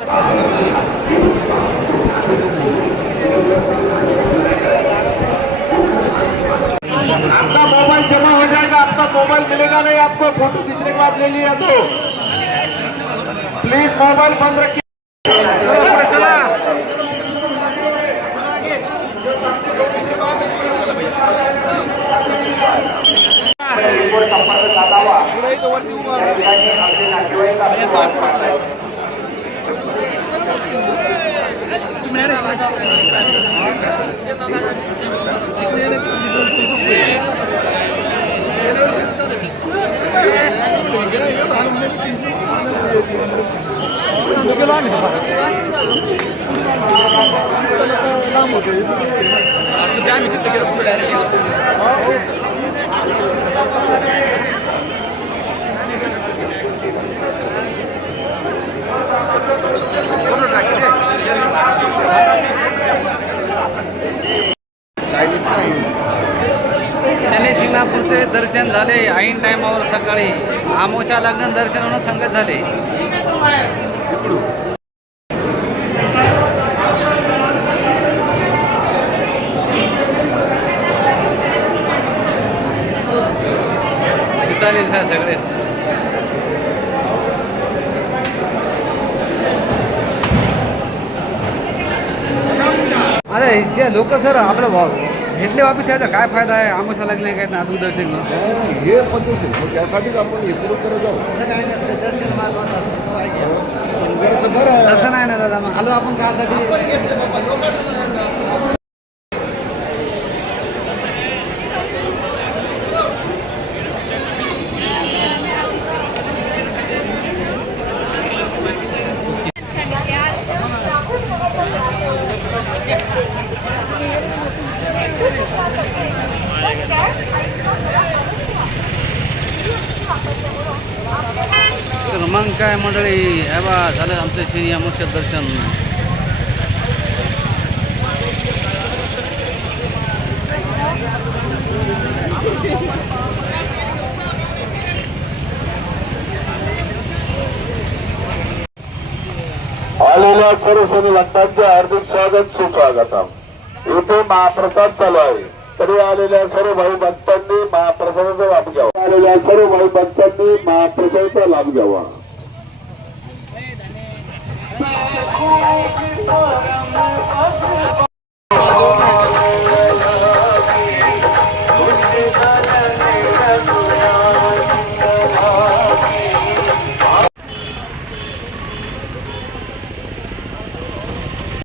आपका मोबाइल जमा हो जाएगा, आपका मोबाइल मिलेगा नहीं आपको। फोटो खींचने के बाद ले लिया तो प्लीज मोबाइल बंद रखिए। चला शनी शिंगणापूरचे दर्शन झाले ऐन टायमावर सकाळी आमोच्या लग्न दर्शन होणं संगत झाले. चालेल सगळेच अरे ते लोक सर आपलं भाव भेटले वापिस त्याचा काय फायदा आहे. आमोशा लागले काय ना अजून दर्शन हे पद्धत आहे, त्यासाठीच आपण इकडून करत जाऊ. असं काय नसतं. दर्शन महत्वाचं असतं. जरासं बरं तसं नाही ना दादा. मग आलो आपण कासाठी. तर मग काय मंडळी हे बा झालं आमचं शनी अमावस्या दर्शन. आलेल्या सर्व शनी भक्तांचे हार्दिक स्वागत सुस्वागतम. इथे महाप्रसाद चालू आहे, तरी आलेल्या सर्व भाई भक्तांनी महाप्रसादाचा लाभ घ्यावा. आलेल्या सर्व भाई भक्तांनी महाप्रसादाचा लाभ घ्यावा.